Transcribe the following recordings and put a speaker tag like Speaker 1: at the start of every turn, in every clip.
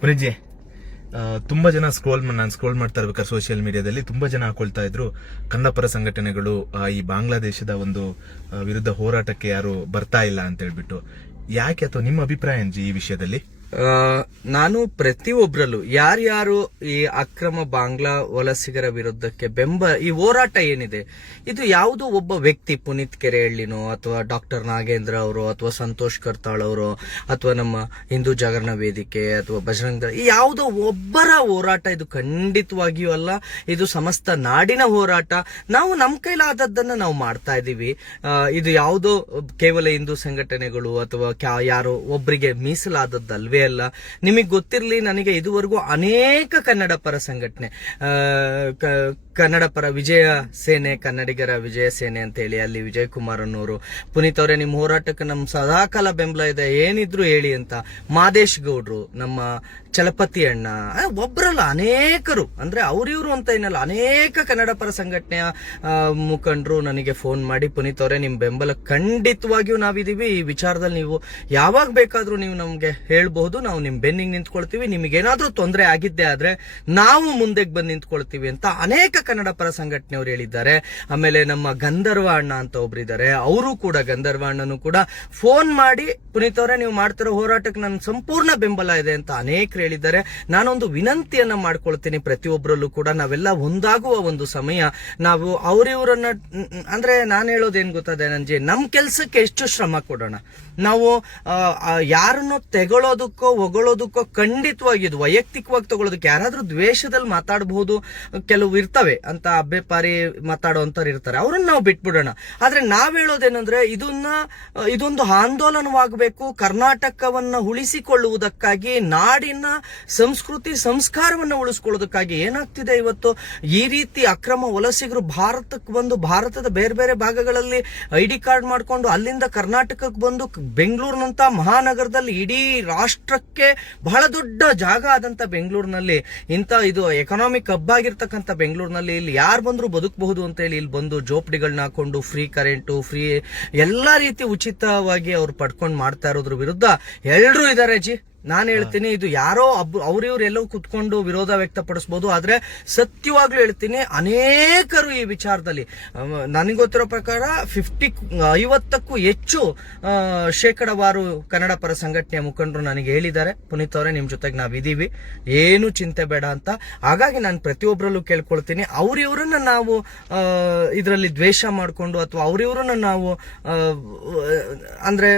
Speaker 1: ಬ್ರಿಡ್ಜಿ ತುಂಬಾ ಜನ ಸ್ಕ್ರೋಲ್ ನಾನು ಸ್ಕ್ರೋಲ್ ಮಾಡ್ತಾ ಇರ್ಬೇಕಾದ್ರೆ ಸೋಷಿಯಲ್ ಮೀಡಿಯಾದಲ್ಲಿ ತುಂಬಾ ಜನ ಹಾಕೊಳ್ತಾ ಇದ್ರು. ಕನ್ನಡ ಪರ ಸಂಘಟನೆಗಳು ಈ ಬಾಂಗ್ಲಾದೇಶದ ಒಂದು ವಿರುದ್ಧ ಹೋರಾಟಕ್ಕೆ ಯಾರು ಬರ್ತಾ ಇಲ್ಲ ಅಂತ ಹೇಳ್ಬಿಟ್ಟು. ಯಾಕೆ ಅಥವಾ ನಿಮ್ಮ ಅಭಿಪ್ರಾಯ ಏನ್ ಈ ವಿಷಯದಲ್ಲಿ?
Speaker 2: ನಾನು ಪ್ರತಿಯೊಬ್ಬರಲ್ಲೂ ಯಾರ್ಯಾರು ಈ ಅಕ್ರಮ ಬಾಂಗ್ಲಾ ವಲಸಿಗರ ವಿರುದ್ಧಕ್ಕೆ ಬೆಂಬ, ಈ ಹೋರಾಟ ಏನಿದೆ, ಇದು ಯಾವುದೋ ಒಬ್ಬ ವ್ಯಕ್ತಿ, ಪುನೀತ್ ಕೆರೆಹಳ್ಳಿನೋ ಅಥವಾ ಡಾಕ್ಟರ್ ನಾಗೇಂದ್ರ ಅವರು, ಅಥವಾ ಸಂತೋಷ್ ಕರ್ತಾಳ್ ಅವರು, ಅಥವಾ ನಮ್ಮ ಹಿಂದೂ ಜಾಗರಣ ವೇದಿಕೆ, ಅಥವಾ ಬಜರಂಗ ಈ ಯಾವುದೋ ಒಬ್ಬರ ಹೋರಾಟ, ಇದು ಖಂಡಿತವಾಗಿಯೂ ಅಲ್ಲ, ಇದು ಸಮಸ್ತ ನಾಡಿನ ಹೋರಾಟ. ನಾವು ನಮ್ಮ ಕೈಲಾದದ್ದನ್ನು ನಾವು ಮಾಡ್ತಾ ಇದ್ದೀವಿ. ಇದು ಯಾವುದೋ ಕೇವಲ ಹಿಂದೂ ಸಂಘಟನೆಗಳು ಅಥವಾ ಯಾರೋ ಒಬ್ಬರಿಗೆ ಮೀಸಲಾದದ್ದಲ್ವೇ ಅಲ್ಲ. ನಿಮಗೆ ಗೊತ್ತಿರಲಿ, ನನಗೆ ಇದುವರೆಗೂ ಅನೇಕ ಕನ್ನಡ ಪರ ಸಂಘಟನೆ ಕನ್ನಡ ಪರ ವಿಜಯ ಸೇನೆ, ಕನ್ನಡಿಗರ ವಿಜಯ ಸೇನೆ ಅಂತ ಹೇಳಿ, ಅಲ್ಲಿ ವಿಜಯ್ ಕುಮಾರ್ ಅನ್ನೋರು ಪುನೀತ್ ಅವರೇ, ನಿಮ್ಮ ಹೋರಾಟಕ್ಕೆ ನಮ್ಮ ಸದಾಕಾಲ ಬೆಂಬಲ ಇದೆ, ಏನಿದ್ರು ಹೇಳಿ ಅಂತ ಮಾದೇಶ್ ಗೌಡ್ರು ನಮ್ಮ ಚಲಪತಿ ಅಣ್ಣ. ಒಬ್ಬರಲ್ಲ ಅನೇಕರು. ಅಂದ್ರೆ ಅವ್ರಿವ್ರು ಅಂತ ಏನಲ್ಲ, ಅನೇಕ ಕನ್ನಡ ಪರ ಸಂಘಟನೆಯ ಮುಖಂಡರು ನನಗೆ ಫೋನ್ ಮಾಡಿ, ಪುನೀತ್ ಅವರೇ, ನಿಮ್ ಬೆಂಬಲ ಖಂಡಿತವಾಗಿಯೂ ನಾವಿದೀವಿ. ಈ ವಿಚಾರದಲ್ಲಿ ನೀವು ಯಾವಾಗ ಬೇಕಾದ್ರೂ ನೀವು ನಮ್ಗೆ ಹೇಳಬಹುದು. ನಾವು ನಿಮ್ ಬೆನ್ನಿಗೆ ನಿಂತ್ಕೊಳ್ತೀವಿ. ನಿಮಗೇನಾದ್ರೂ ತೊಂದರೆ ಆಗಿದ್ದೆ ಆದ್ರೆ ನಾವು ಮುಂದೆಗೆ ಬಂದು ನಿಂತ್ಕೊಳ್ತೀವಿ ಅಂತ ಅನೇಕ ಕನ್ನಡ ಪರ ಸಂಘಟನೆಯವರು ಹೇಳಿದ್ದಾರೆ. ಆಮೇಲೆ ನಮ್ಮ ಗಂಧರ್ವ ಅಣ್ಣ ಅಂತ ಒಬ್ರಿದ್ದಾರೆ ಅವರು ಕೂಡ, ಗಂಧರ್ವ ಅಣ್ಣನು ಕೂಡ ಫೋನ್ ಮಾಡಿ, ಪುನೀತ್ ಅವರೇ, ನೀವು ಮಾಡ್ತಿರೋ ಹೋರಾಟಕ್ಕೆ ನನ್ನ ಸಂಪೂರ್ಣ ಬೆಂಬಲ ಇದೆ ಅಂತ ಅನೇಕರು ಹೇಳಿದ್ದಾರೆ. ನಾನೊಂದು ವಿನಂತಿಯನ್ನ ಮಾಡ್ಕೊಳ್ತೀನಿ ಪ್ರತಿಯೊಬ್ಬರಲ್ಲೂ ಕೂಡ. ನಾವೆಲ್ಲ ಒಂದಾಗುವ ಒಂದು ಸಮಯ. ನಾವು ಅವರಿವರನ್ನ, ಅಂದ್ರೆ ನಾನು ಹೇಳೋದೇನ್ ಗೊತ್ತದೆ ನಂಜಿ, ನಮ್ ಕೆಲ್ಸಕ್ಕೆ ಎಷ್ಟು ಶ್ರಮ ಕೊಡೋಣ. ನಾವು ಯಾರನ್ನು ತೆಗೊಳ್ಳೋದಕ್ಕೋ ಹೊಗಳೋದಕ್ಕೋ ಖಂಡಿತವಾಗಿ ಇದು ವೈಯಕ್ತಿಕವಾಗಿ ತಗೊಳ್ಳೋದಕ್ಕೆ ಯಾರಾದ್ರೂ ದ್ವೇಷದಲ್ಲಿ ಮಾತಾಡಬಹುದು ಕೆಲವು ಇರ್ತವೆ ಅಂತ ಅಬ್ಬೆಪಾರಿ ಮಾತಾಡುವಂತವ್ರು ಇರ್ತಾರೆ. ಅವ್ರನ್ನ ನಾವು ಬಿಟ್ಬಿಡೋಣ. ಆದ್ರೆ ನಾವ್ ಹೇಳೋದೇನಂದ್ರೆ, ಇದನ್ನ, ಇದೊಂದು ಆಂದೋಲನವಾಗಬೇಕು. ಕರ್ನಾಟಕವನ್ನ ಉಳಿಸಿಕೊಳ್ಳುವುದಕ್ಕಾಗಿ ನಾಡಿನ ಸಂಸ್ಕೃತಿ ಸಂಸ್ಕಾರವನ್ನು ಉಳಿಸ್ಕೊಳ್ಳೋದಕ್ಕಾಗಿ ಏನಾಗ್ತಿದೆ ಇವತ್ತು? ಈ ರೀತಿ ಅಕ್ರಮ ವಲಸಿಗರು ಭಾರತಕ್ಕೆ ಬಂದು, ಭಾರತದ ಬೇರೆ ಬೇರೆ ಭಾಗಗಳಲ್ಲಿ ಐ ಡಿ ಕಾರ್ಡ್ ಮಾಡ್ಕೊಂಡು ಅಲ್ಲಿಂದ ಕರ್ನಾಟಕಕ್ಕೆ ಬಂದು, ಬೆಂಗಳೂರಿನಂತ ಮಹಾನಗರದಲ್ಲಿ ಇಡೀ ರಾಷ್ಟ್ರಕ್ಕೆ ಬಹಳ ದೊಡ್ಡ ಜಾಗ ಆದಂತ ಬೆಂಗಳೂರಿನಲ್ಲಿ, ಇಂಥ ಇದು ಎಕನಾಮಿಕ್ ಹಬ್ ಆಗಿರ್ತಕ್ಕಂಥ ಬೆಂಗಳೂರಿನಲ್ಲಿ ಇಲ್ಲಿ ಯಾರು ಬಂದರೂ ಬದುಕಬಹುದು ಅಂತ ಹೇಳಿ ಇಲ್ಲಿ ಬಂದು ಜೋಪಡಿಗಳನ್ನ ಹಾಕೊಂಡು ಫ್ರೀ ಕರೆಂಟು ಫ್ರೀ ಎಲ್ಲಾ ರೀತಿ ಉಚಿತವಾಗಿ ಅವ್ರು ಪಡ್ಕೊಂಡು ಮಾಡ್ತಾ ಇರೋದ್ರ ವಿರುದ್ಧ ಎಲ್ಲರೂ ಇದಾರೆ ಜಿ ನಾನು ಹೇಳ್ತೀನಿ, ಇದು ಯಾರೋ ಅವ್ರಿವ್ರು ಎಲ್ಲೋ ಕುತ್ಕೊಂಡು ವಿರೋಧ ವ್ಯಕ್ತಪಡಿಸಬಹುದು ಆದ್ರೆ ಸತ್ಯವಾಗ್ಲೂ ಹೇಳ್ತೀನಿ, ಅನೇಕರು ಈ ವಿಚಾರದಲ್ಲಿ ನನಗೆ ಗೊತ್ತಿರೋ ಪ್ರಕಾರ ಫಿಫ್ಟಿ ಐವತ್ತಕ್ಕೂ ಹೆಚ್ಚು ಶೇಕಡವಾರು ಕನ್ನಡ ಪರ ಸಂಘಟನೆಯ ಮುಖಂಡರು ನನಗೆ ಹೇಳಿದ್ದಾರೆ. ಪುನೀತ್ ಅವರೇ, ನಿಮ್ ಜೊತೆಗೆ ನಾವಿದ್ದೀವಿ ಏನು ಚಿಂತೆ ಬೇಡ ಅಂತ. ಹಾಗಾಗಿ ನಾನು ಪ್ರತಿಯೊಬ್ಬರಲ್ಲೂ ಕೇಳ್ಕೊಳ್ತೀನಿ, ಅವ್ರಿವ್ರನ್ನ ನಾವು ಇದರಲ್ಲಿ ದ್ವೇಷ ಮಾಡಿಕೊಂಡು ಅಥವಾ ಅವ್ರಿವ್ರನ್ನ ನಾವು ಅಂದ್ರೆ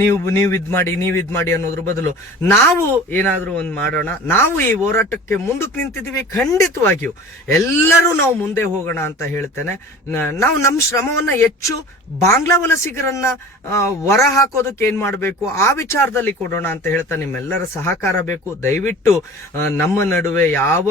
Speaker 2: ನೀವು ನೀವು ಇದ್ ಮಾಡಿ ನೀವು ಇದ್ ಮಾಡಿ ಅನ್ನೋದ್ರ ಬದಲು ನಾವು ಏನಾದರೂ ಒಂದು ಮಾಡೋಣ, ನಾವು ಈ ಹೋರಾಟಕ್ಕೆ ಮುಂದಕ್ಕೆ ನಿಂತಿದ್ದೀವಿ, ಖಂಡಿತವಾಗಿಯೂ. ಎಲ್ಲರೂ ನಾವು ಮುಂದೆ ಹೋಗೋಣ ಅಂತ ಹೇಳ್ತೇನೆ. ನಾವು ನಮ್ಮ ಶ್ರಮವನ್ನ ಹೆಚ್ಚು ಬಾಂಗ್ಲಾ ವಲಸಿಗರನ್ನ ಹೊರ ಹಾಕೋದಕ್ಕೆ ಏನ್ ಮಾಡಬೇಕು, ಆ ವಿಚಾರದಲ್ಲಿ ಕೊಡೋಣ ಅಂತ ಹೇಳ್ತಾ ನಿಮ್ಮೆಲ್ಲರ ಸಹಕಾರ ಬೇಕು. ದಯವಿಟ್ಟು ನಮ್ಮ ನಡುವೆ ಯಾವ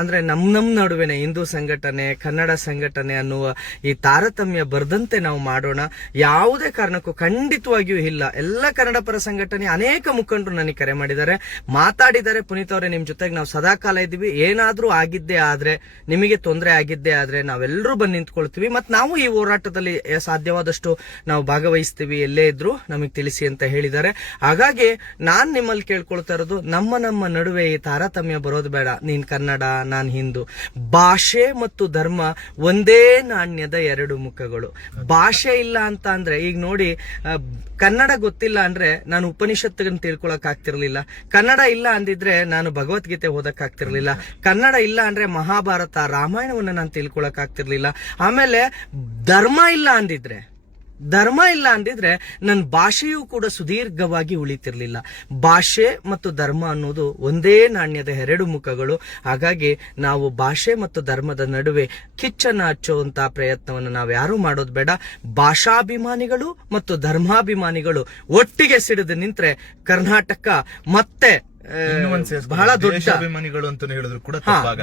Speaker 2: ಅಂದ್ರೆ ನಮ್ಮ ನಮ್ಮ ನಡುವೆನೆ ಹಿಂದೂ ಸಂಘಟನೆ, ಕನ್ನಡ ಸಂಘಟನೆ ಅನ್ನುವ ಈ ತಾರತಮ್ಯ ಬರದಂತೆ ನಾವು ಮಾಡೋಣ. ಯಾವುದೇ ಕಾರಣಕ್ಕೂ ಖಂಡಿತವಾಗಿಯೂ ಇಲ್ಲ. ಎಲ್ಲ ಕನ್ನಡ ಪರ ಸಂಘಟನೆ ಅನೇಕ ಮುಖಂಡರು ನನಗೆ ಕರೆ ಮಾಡಿದ್ದಾರೆ. ಮಾತಾಡಿದ್ದಾರೆ ಪುನೀತ್ ಅವರೇ, ನಿಮ್ ಜೊತೆಗೆ ನಾವು ಸದಾ ಕಾಲ ಇದ್ದೀವಿ. ಏನಾದರೂ ಆಗಿದ್ದೇ ಆದ್ರೆ, ನಿಮಗೆ ತೊಂದರೆ ಆಗಿದ್ದೇ ಆದ್ರೆ ನಾವೆಲ್ಲರೂ ಬಂದು ನಿಂತ್ಕೊಳ್ತೀವಿ. ಮತ್ತು ನಾವು ಈ ಹೋರಾಟದಲ್ಲಿ ಸಾಧ್ಯವಾದಷ್ಟು ನಾವು ಭಾಗವಹಿಸ್ತೀವಿ. ಎಲ್ಲೇ ಇದ್ರೂ ನಮಗೆ ತಿಳಿಸಿ ಅಂತ ಹೇಳಿದ್ದಾರೆ. ಹಾಗಾಗಿ ನಾನು ನಿಮ್ಮಲ್ಲಿ ಕೇಳ್ಕೊಳ್ತಾ ಇರೋದು, ನಮ್ಮ ನಮ್ಮ ನಡುವೆ ಈ ತಾರತಮ್ಯ ಬರೋದು ಬೇಡ. ನೀನ್ ಕನ್ನಡ, ನಾನ್ ಹಿಂದೂ. ಭಾಷೆ ಮತ್ತು ಧರ್ಮ ಒಂದೇ ನಾಣ್ಯದ ಎರಡು ಮುಖಗಳು. ಭಾಷೆ ಇಲ್ಲ ಅಂತ ಅಂದ್ರೆ, ಈಗ ನೋಡಿ ಕನ್ನಡ ಗೊತ್ತಿಲ್ಲ ಅಂದ್ರೆ ನಾನು ಉಪನಿಷತ್ತುಗಳನ್ನ ತಿಳ್ಕೊಳಕ್ ಆಗ್ತಿರ್ಲಿಲ್ಲ ಕನ್ನಡ ಇಲ್ಲ ಅಂದಿದ್ರೆ ನಾನು ಭಗವದ್ಗೀತೆ ಓದಕ್ ಆಗ್ತಿರ್ಲಿಲ್ಲ ಕನ್ನಡ ಇಲ್ಲ ಅಂದ್ರೆ ಮಹಾಭಾರತ ರಾಮಾಯಣವನ್ನ ನಾನು ತಿಳ್ಕೊಳಕ್ ಆಗ್ತಿರ್ಲಿಲ್ಲ ಆಮೇಲೆ ಧರ್ಮ ಇಲ್ಲ ಅಂದಿದ್ರೆ ಧರ್ಮ ಇಲ್ಲ ಅಂದಿದ್ರೆ ನನ್ನ ಭಾಷೆಯೂ ಕೂಡ ಸುದೀರ್ಘವಾಗಿ ಉಳಿತಿರ್ಲಿಲ್ಲ. ಭಾಷೆ ಮತ್ತು ಧರ್ಮ ಅನ್ನೋದು ಒಂದೇ ನಾಣ್ಯದ ಎರಡು ಮುಖಗಳು. ಹಾಗಾಗಿ ನಾವು ಭಾಷೆ ಮತ್ತು ಧರ್ಮದ ನಡುವೆ ಕಿಚ್ಚನ್ನ ಹಚ್ಚುವಂತಹ ಪ್ರಯತ್ನವನ್ನು ನಾವು ಯಾರು ಮಾಡೋದು ಬೇಡ. ಭಾಷಾಭಿಮಾನಿಗಳು ಮತ್ತು ಧರ್ಮಾಭಿಮಾನಿಗಳು ಒಟ್ಟಿಗೆ ಸಿಡಿದು ನಿಂತ್ರೆ ಕರ್ನಾಟಕ ಮತ್ತೆ ಬಹಳ ದೊಡ್ಡ
Speaker 1: ಅಭಿಮಾನಿಗಳು ಅಂತ ಹೇಳಿದ್ರು ಕೂಡ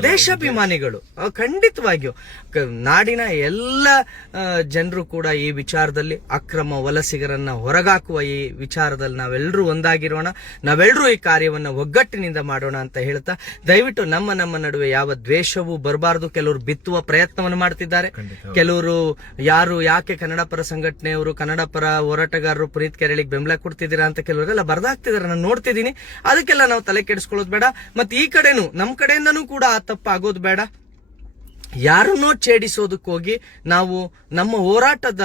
Speaker 2: ದೇಶಾಭಿಮಾನಿಗಳು. ಖಂಡಿತವಾಗಿಯೂ. ನಾಡಿನ ಎಲ್ಲ ಜನರು ಕೂಡ ಈ ವಿಚಾರದಲ್ಲಿ ಅಕ್ರಮ ವಲಸಿಗರನ್ನ ಹೊರಗಾಕುವ ಈ ವಿಚಾರದಲ್ಲಿ ನಾವೆಲ್ಲರೂ ಒಂದಾಗಿರೋಣ. ನಾವೆಲ್ಲರೂ ಈ ಕಾರ್ಯವನ್ನ ಒಗ್ಗಟ್ಟಿನಿಂದ ಮಾಡೋಣ ಅಂತ ಹೇಳ್ತಾ ದಯವಿಟ್ಟು ನಮ್ಮ ನಮ್ಮ ನಡುವೆ ಯಾವ ದ್ವೇಷವೂ ಬರಬಾರದು. ಕೆಲವರು ಬಿತ್ತುವ ಪ್ರಯತ್ನವನ್ನು ಮಾಡ್ತಿದ್ದಾರೆ. ಕೆಲವರು ಯಾರು ಯಾಕೆ ಕನ್ನಡ ಪರ ಸಂಘಟನೆಯವರು ಕನ್ನಡ ಪರ ಹೋರಾಟಗಾರರು ಪುನೀತ್ ಕೆರಳಿಗೆ ಬೆಂಬಲ ಕೊಡ್ತಿದ್ದೀರಾ ಅಂತ ಕೆಲವರೆಲ್ಲ ಬರ್ದಾಗ್ತಿದ್ದಾರೆ. ನಾನು ನೋಡ್ತಿದ್ದೀನಿ. ಅದಕ್ಕೆಲ್ಲ ನಾವು ತಲೆ ಕೆಡಿಸ್ಕೊಳ್ಳೋದು ಬೇಡ. ಮತ್ತೆ ಈ ಕಡೆನೂ ನಮ್ಮ ಕಡೆಯಿಂದನೂ ಕೂಡ ಆ ತಪ್ಪು ಆಗೋದು ಬೇಡ. ಯಾರನ್ನೋ ಛೇಡಿಸೋದಕ್ಕೆ ಹೋಗಿ ನಾವು ನಮ್ಮ ಹೋರಾಟದ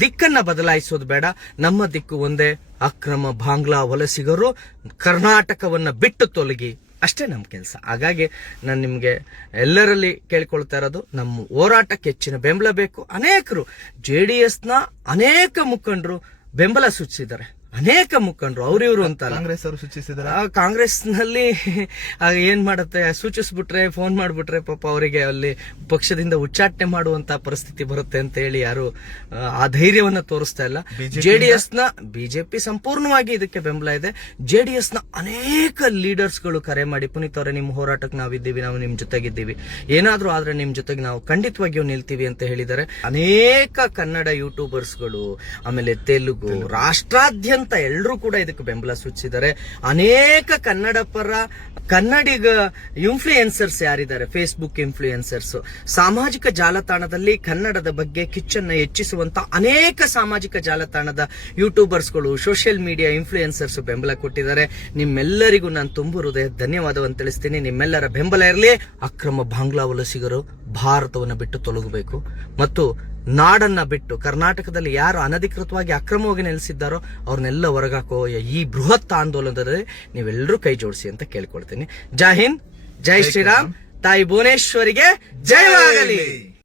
Speaker 2: ದಿಕ್ಕನ್ನ ಬದಲಾಯಿಸೋದು ಬೇಡ. ನಮ್ಮ ದಿಕ್ಕು ಒಂದೇ, ಅಕ್ರಮ ಬಾಂಗ್ಲಾ ವಲಸಿಗರು ಕರ್ನಾಟಕವನ್ನ ಬಿಟ್ಟು ತೊಲಗಿ. ಅಷ್ಟೇ ನಮ್ಮ ಕೆಲಸ. ಹಾಗಾಗಿ ನಾನು ನಿಮಗೆ ಎಲ್ಲರಲ್ಲಿ ಕೇಳ್ಕೊಳ್ತಾ ಇರೋದು ನಮ್ಮ ಹೋರಾಟಕ್ಕೆ ಹೆಚ್ಚಿನ ಬೆಂಬಲ ಬೇಕು. ಅನೇಕರು ಜೆ ಡಿ ಎಸ್ನ ಅನೇಕ ಮುಖಂಡರು ಬೆಂಬಲ ಸೂಚಿಸಿದ್ದಾರೆ. ಅನೇಕ ಮುಖಂಡರು ಅವ್ರಿವ್ರು ಅಂತ.
Speaker 1: ಕಾಂಗ್ರೆಸ್ ಅವರು ಸೂಚಿಸಿದಾರ?
Speaker 2: ಕಾಂಗ್ರೆಸ್ನಲ್ಲಿ ಏನ್ ಮಾಡುತ್ತೆ? ಸೂಚಿಸ್ಬಿಟ್ರೆ ಫೋನ್ ಮಾಡ್ಬಿಟ್ರೆ ಪಾಪ ಅವರಿಗೆ ಅಲ್ಲಿ ಪಕ್ಷದಿಂದ ಉಚ್ಚಾಟನೆ ಮಾಡುವಂತ ಪರಿಸ್ಥಿತಿ ಬರುತ್ತೆ ಅಂತ ಹೇಳಿ ಯಾರು ಆ, ಧೈರ್ಯವನ್ನ ತೋರಿಸ್ತಾ ಇಲ್ಲ. ಜೆಡಿಎಸ್ನ ಬಿಜೆಪಿ ಸಂಪೂರ್ಣವಾಗಿ ಇದಕ್ಕೆ ಬೆಂಬಲ ಇದೆ. ಜೆಡಿಎಸ್ನ ಅನೇಕ ಲೀಡರ್ಸ್ಗಳು ಕರೆ ಮಾಡಿ ಪುನೀತ್ ಅವರೇ ನಿಮ್ಮ ಹೋರಾಟಕ್ಕೆ ನಾವಿದ್ದೀವಿ ನಾವು ನಿಮ್ ಜೊತೆಗಿದ್ದೀವಿ. ಏನಾದ್ರೂ ಆದ್ರೆ ನಿಮ್ ಜೊತೆಗೆ ನಾವು ಖಂಡಿತವಾಗಿಯೂ ನಿಲ್ತೀವಿ ಅಂತ ಹೇಳಿದ್ದಾರೆ. ಅನೇಕ ಕನ್ನಡ ಯೂಟ್ಯೂಬರ್ಸ್ಗಳು ಆಮೇಲೆ ತೆಲುಗು. ರಾಷ್ಟ್ರಾದ್ಯಂತ ಎಲ್ಲರೂ ಕೂಡ ಇದಕ್ಕೆ ಬೆಂಬಲ ಸೂಚಿಸಿದ್ದಾರೆ. ಅನೇಕ ಕನ್ನಡ ಪರ, ಕನ್ನಡಿಗ ಇನ್ಫ್ಲೂಯೆನ್ಸರ್ಸ್ ಯಾರಿದ್ದಾರೆ? ಫೇಸ್ಬುಕ್ ಇನ್ಫ್ಲೂಯೆನ್ಸರ್ಸ್ ಸಾಮಾಜಿಕ ಜಾಲತಾಣದಲ್ಲಿ ಕನ್ನಡದ ಬಗ್ಗೆ ಕಿಚ್ಚನ್ನ ಹೆಚ್ಚಿಸುವಂತ ಅನೇಕ ಸಾಮಾಜಿಕ ಜಾಲತಾಣದ ಯೂಟ್ಯೂಬರ್ಸ್ಗಳು ಸೋಷಿಯಲ್ ಮೀಡಿಯಾ ಇನ್ಫ್ಲೂಯೆನ್ಸರ್ಸ್ ಬೆಂಬಲ ಕೊಟ್ಟಿದ್ದಾರೆ. ನಿಮ್ಮೆಲ್ಲರಿಗೂ ನಾನು ತುಂಬು ಹೃದಯ ಧನ್ಯವಾದವನ್ನು ತಿಳಿಸ್ತೀನಿ. ನಿಮ್ಮೆಲ್ಲರ ಬೆಂಬಲ ಇರಲಿ. ಅಕ್ರಮ ಬಾಂಗ್ಲಾ ವಲಸಿಗರು ಭಾರತವನ್ನು ಬಿಟ್ಟು ತೊಲಗಬೇಕು. ಮತ್ತು ನಾಡನ್ನ ಬಿಟ್ಟು ಕರ್ನಾಟಕದಲ್ಲಿ ಯಾರು ಅನಧಿಕೃತವಾಗಿ ಅಕ್ರಮವಾಗಿ ನೆಲೆಸಿದ್ದಾರೋ ಅವ್ರನ್ನೆಲ್ಲ ಹೊರಗಾಕೋ ಈ ಬೃಹತ್ ಆಂದೋಲನದಲ್ಲಿ ನೀವೆಲ್ಲರೂ ಕೈ ಜೋಡಿಸಿ ಅಂತ ಕೇಳ್ಕೊಳ್ತೀನಿ. ಜೈ ಹಿಂದ್ ಜೈ ಶ್ರೀರಾಮ್. ತಾಯಿ ಭುವನೇಶ್ವರಿಗೆ ಜಯವಾಗಲಿ.